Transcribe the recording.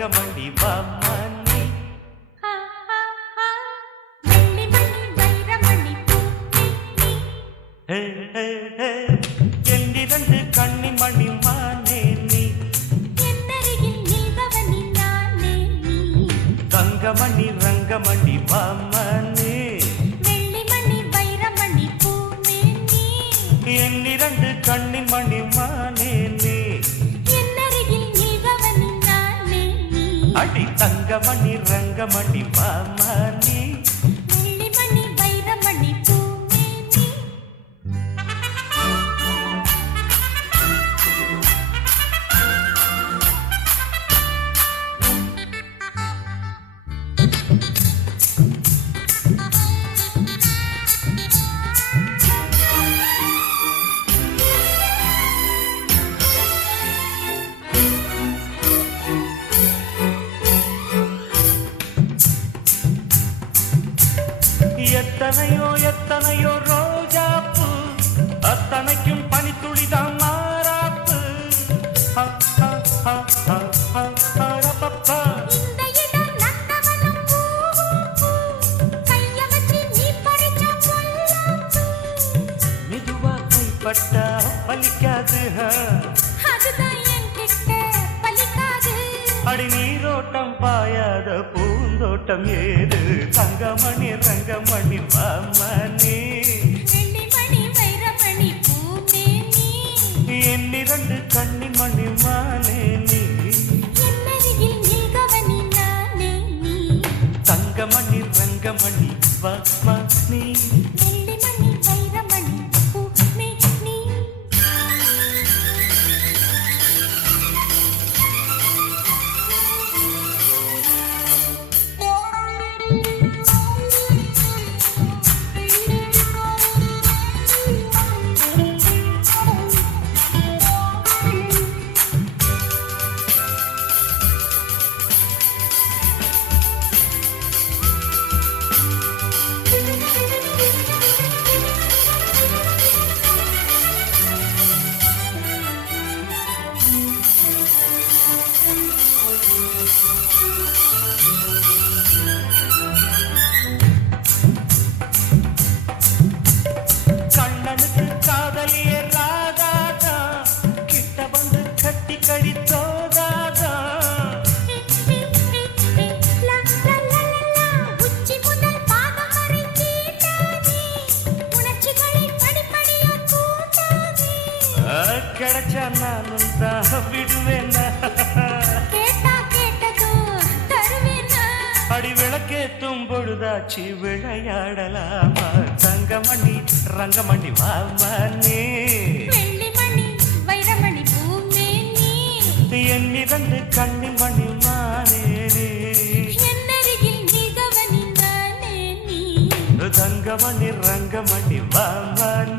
ரங்கமணி வாமணி என்னிரண்டு கண்ணிமணி மானே நீ தங்கமணி ரங்கமணி வாமணி என்னிரண்டு கண்ணிமணி மானே நீ அடி தங்கமணி ரங்கமணி வாமணி எத்தனையோ எத்தனையோ ரோஜாப்பு அத்தனைக்கும் பனித்துளிதான் மாறாப்பு மெதுவா கைப்பட்டா பலிக்காது அடி நீரோட்டம் பாயாத பூந்தோட்டம் ஏது தங்கமணி ரங்கமணி வாமணி என்னிரண்டு கண்ணிமணி மானே நீ தங்கமணி ரங்கமணி வாமணி கிடைச்சா நானும் தான் விடுவேன் அடி விளக்கேத்தும் பொழுதாச்சு விளையாடலாமா தங்கமணி ரங்கமணி வாமணி என்னிரண்டு கண்ணிமணி மானே தங்கமணி ரங்கமணி வாமணி